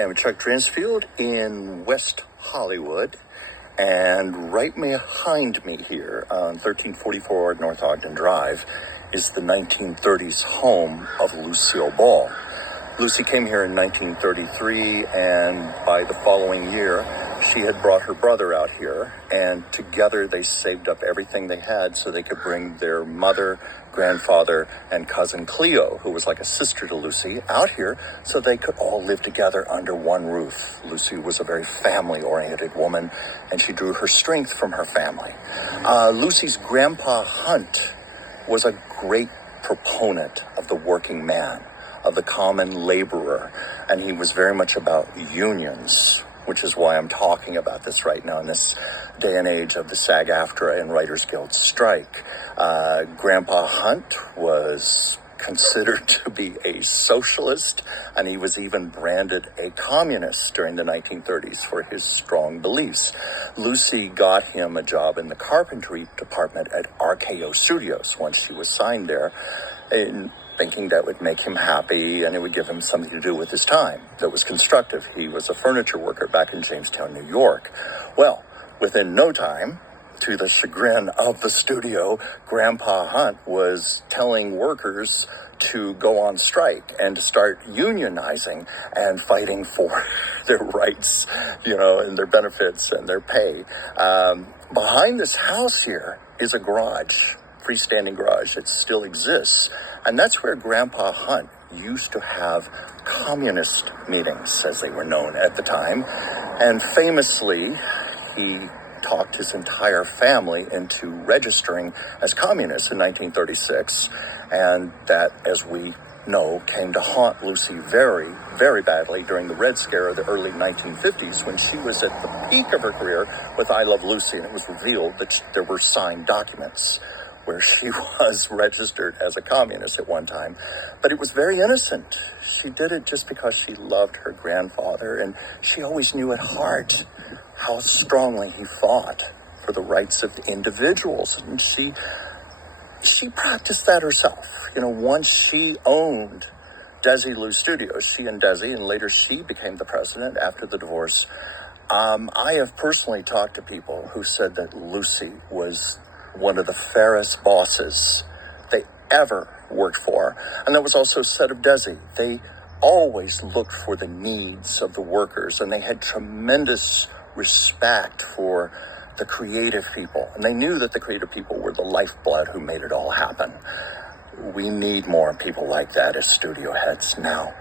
I'm Chuck Drinsfield in West Hollywood, and right behind me here on 1344 North Ogden Drive is the 1930s home of Lucille Ball. Lucy came here in 1933, and by the following year, she had brought her brother out here, and together they saved up everything they had so they could bring their mother, grandfather, and cousin Cleo, who was like a sister to Lucy, out here so they could all live together under one roof. Lucy was a very family-oriented woman, and she drew her strength from her family. Lucy's grandpa Hunt was a great proponent of the working man, of the common laborer, and he was very much about unions, which is why I'm talking about this right now in this day and age of the SAG-AFTRA and Writers Guild strike. Grandpa Hunt was considered to be a socialist, and he was even branded a communist during the 1930s for his strong beliefs. Lucy got him a job in the carpentry department at RKO Studios once she was signed there, thinking that would make him happy and it would give him something to do with his time that was constructive. He was a furniture worker back in Jamestown, New York. Well, within no time, to the chagrin of the studio, Grandpa Hunt was telling workers to go on strike and to start unionizing and fighting for their rights, and their benefits and their pay. Behind this house here is a garage, freestanding garage. It still exists. And that's where Grandpa Hunt used to have communist meetings, as they were known at the time. And famously, he talked his entire family into registering as communists in 1936. And that, as we know, came to haunt Lucy very, very badly during the Red Scare of the early 1950s, when she was at the peak of her career with I Love Lucy, and it was revealed that there were signed documents where she was registered as a communist at one time. But it was very innocent. She did it just because she loved her grandfather, and she always knew at heart how strongly he fought for the rights of individuals. And she practiced that herself. Once she owned Desi Lou Studios, she and Desi, and later she became the president after the divorce. I have personally talked to people who said that Lucy was one of the fairest bosses they ever worked for. And that was also said of Desi. They always looked for the needs of the workers, and they had tremendous respect for the creative people. And they knew that the creative people were the lifeblood who made it all happen. We need more people like that as studio heads now.